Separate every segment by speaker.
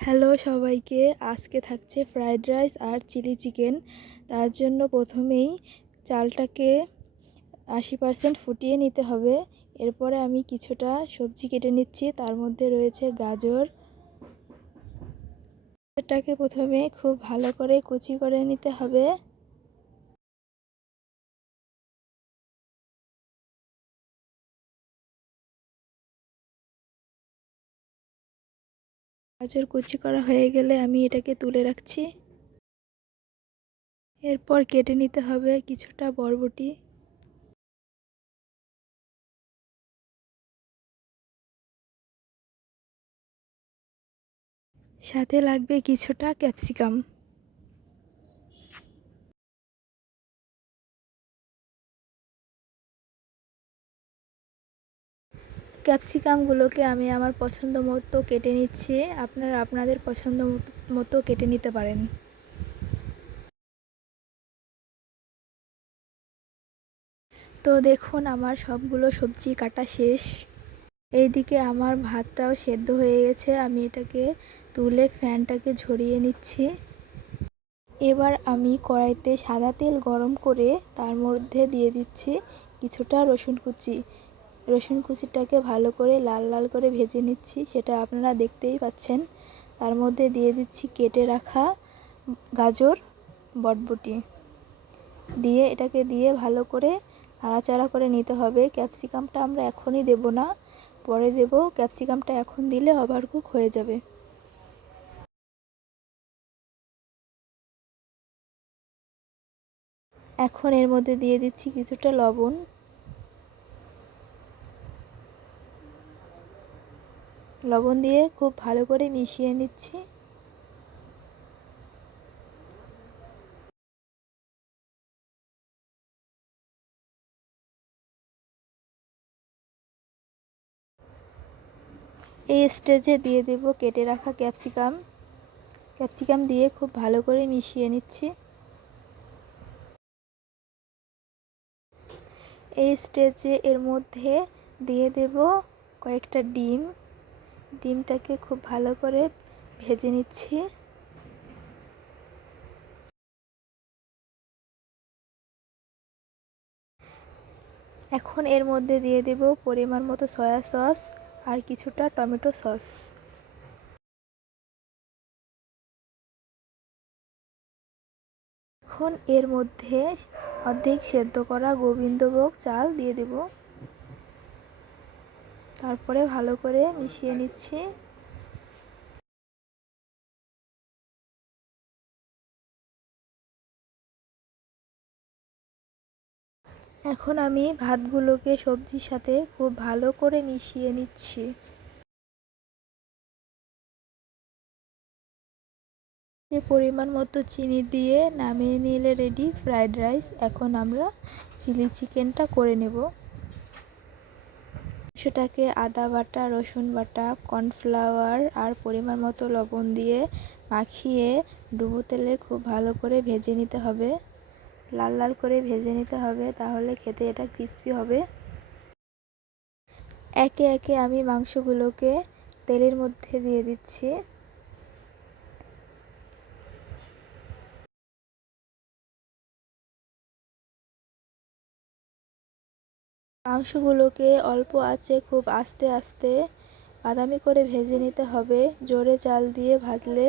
Speaker 1: Hello সবাইকে, আজকে থাকছে ফ্রায়েড রাইস আর চিলি চিকেন। তার জন্য প্রথমেই চালটাকে আশি পারসেন্ট ফুটিয়ে নিতে হবে। এরপরে আমি কিছুটা সবজি কেটে নিচ্ছি, তার মধ্যে রয়েছে গাজর। এটাকে প্রথমে খুব ভালো করে কুচি করে নিতে হবে। গাজর কুচি করা হয়ে গেলে আমি এটাকে তুলে রাখছি। এরপর কেটে নিতে হবে কিছুটা বরবটি। সাথে লাগবে কিছুটা ক্যাপসিকাম। ক্যাপসিকামগুলোকে আমি আমার পছন্দ মতো কেটে নিচ্ছি। আপনারা আপনাদের পছন্দ মতো কেটে নিতে পারেন। তো দেখুন, আমার সবগুলো সবজি কাটা শেষ। এইদিকে আমার ভাতটাও সেদ্ধ হয়ে গেছে। আমি এটাকে তুলে ফ্যানটাকে ঝরিয়ে নিচ্ছি। এবার আমি কড়াইতে সাদা তেল গরম করে তার মধ্যে দিয়ে দিচ্ছি কিছুটা রসুন কুচি। রসুন কুচিটাকে ভালো করে লাল লাল করে ভেজে নিচ্ছি, সেটা আপনারা দেখতেই পাচ্ছেন। তার মধ্যে দিয়ে দিচ্ছি কেটে রাখা গাজর বটবটি। দিয়ে এটাকে দিয়ে ভালো করে নাড়াচাড়া করে নিতে হবে। ক্যাপসিকামটা আমরা এখনই দেব না, পরে দেব। ক্যাপসিকামটা এখন দিলে ওভারকুক হয়ে যাবে। এখন এর মধ্যে দিয়ে দিচ্ছি কিছুটা লবণ। লবণ দিয়ে খুব ভালো করে মিশিয়ে নিচ্ছি। এই স্টেজে দিয়ে দেব কেটে রাখা ক্যাপসিকাম। ক্যাপসিকাম দিয়ে খুব ভালো করে মিশিয়ে নিচ্ছি। এই স্টেজে এর মধ্যে দিয়ে দেব কয়েকটা ডিম। ডিমটাকে খুব ভালো করে ভেজে নিচ্ছি। এখন এর মধ্যে দিয়ে দেব পরিমাণ মতো সয়া সস আর কিছুটা টমেটো সস। এখন এর মধ্যে অর্ধেক সেদ্ধ করা গোবিন্দভোগ চাল দিয়ে দেব। তারপরে ভালো করে মিশিয়ে নিচ্ছি। এখন আমি ভাতগুলোকে সবজির সাথে খুব ভালো করে মিশিয়ে নিচ্ছি। যে পরিমাণ মতো চিনি দিয়ে নামিয়ে নিলে রেডি ফ্রায়েড রাইস এখন আমরা চিলি চিকেনটা করে নেব। সেটাকে আদা বাটা, রসুন বাটা, কর্নফ্লাওয়ার আর পরিমাণ মতো লবণ দিয়ে মাখিয়ে ডুবো তেলে খুব ভালো করে ভেজে নিতে হবে। লাল লাল করে ভেজে নিতে হবে তাহলে খেতে এটা ক্রিস্পি হবে। একে একে আমি মাংসগুলোকে তেলের মধ্যে দিয়ে দিচ্ছি। মাংসগুলোকে অল্প আছে, খুব আস্তে আস্তে বাদামি করে ভেজে নিতে হবে। জোরে চাল দিয়ে ভাজলে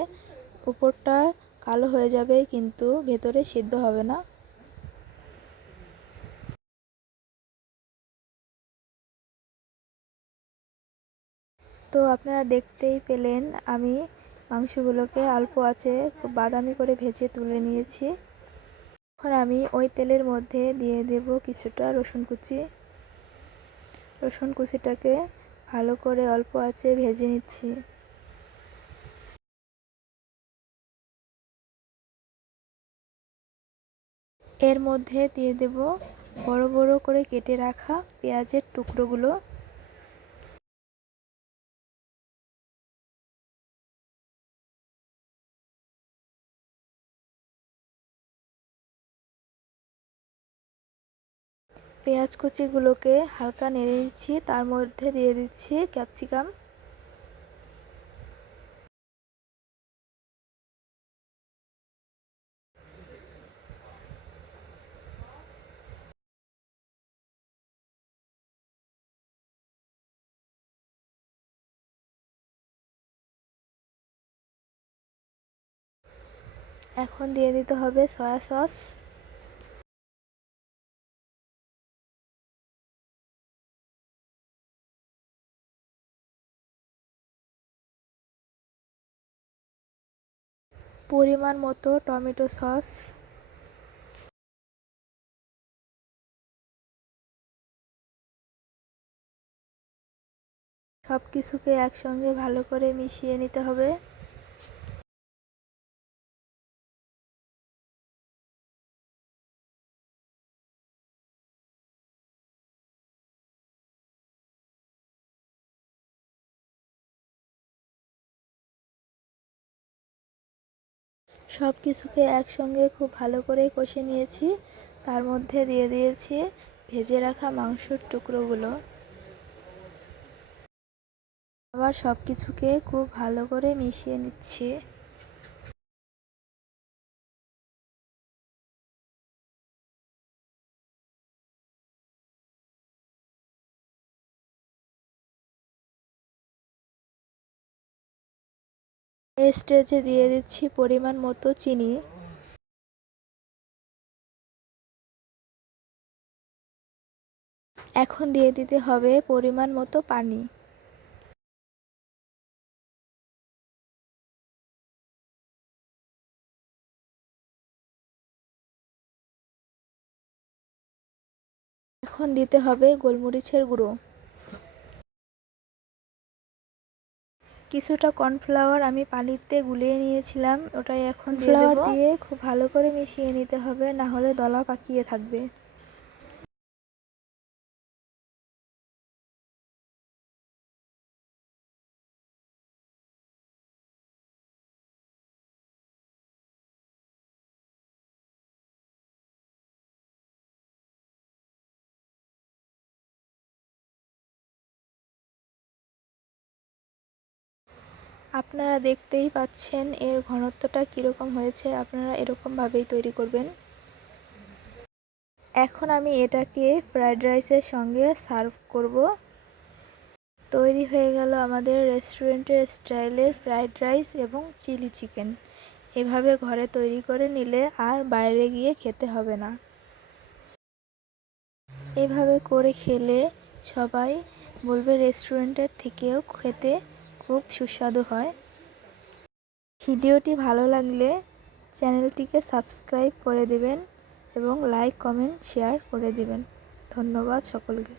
Speaker 1: উপরটা কালো হয়ে যাবে, কিন্তু ভেতরে সিদ্ধ হবে না। তো আপনারা দেখতেই পেলেন, আমি মাংসগুলোকে অল্প আছে, খুব বাদামি করে ভেজে তুলে নিয়েছি। এখন আমি ওই তেলের মধ্যে দিয়ে দেব কিছুটা রসুন কুচি। রসুন কুচিটাকে ভালো করে অল্প আঁচে ভেজে নিচ্ছি। এর মধ্যে দিয়ে দেব বড় বড় করে কেটে রাখা পেঁয়াজের টুকরোগুলো। পেঁয়াজ কুচিগুলোকে হালকা নেড়ে নিচ্ছি, তার মধ্যে দিয়ে দিচ্ছি ক্যাপসিকাম। এখন দিয়ে দিতে হবে সয়া সস। পরিমাণ মতো টমেটো সস। সব কিছুকে একসঙ্গে ভালো করে মিশিয়ে নিতে হবে। সব কিছুকে একসঙ্গে খুব ভালো করে কষে নিয়েছি। তার মধ্যে দিয়ে দিয়েছি ভেজে রাখা মাংসর টুকরোগুলো। আবার সব কিছুকে খুব ভালো করে মিশিয়ে নিচ্ছি। এই স্টেজে দিয়ে দিচ্ছি পরিমাণ মতো চিনি। এখন দিয়ে দিতে হবে পরিমাণ মতো পানি। এখন দিতে হবে গোলমরিচের গুঁড়ো। কিছুটা কর্নফ্লাওয়ার আমি পানিতে গুলিয়ে নিয়েছিলাম ওটাই এখন ফ্লাওয়ার দিয়ে খুব ভালো করে মিশিয়ে নিতে হবে না হলে দলা পাকিয়ে থাকবে। আপনারা দেখতেই পাচ্ছেন এর ঘনত্বটা কীরকম হয়েছে, আপনারা এরকমভাবেই তৈরি করবেন। এখন আমি এটাকে ফ্রায়েড রাইসের সঙ্গে সার্ভ করব। তৈরি হয়ে গেল আমাদের রেস্টুরেন্টের স্টাইলের ফ্রায়েড রাইস এবং চিলি চিকেন। এভাবে ঘরে তৈরি করে নিলে আর বাইরে গিয়ে খেতে হবে না। এভাবে করে খেলে সবাই বলবে রেস্টুরেন্টের থেকেও খেতে খুব সুস্বাদু হয়। ভিডিওটি ভালো লাগলে চ্যানেলটিকে সাবস্ক্রাইব করে দেবেন এবং লাইক, কমেন্ট, শেয়ার করে দিবেন। ধন্যবাদ সকলকে।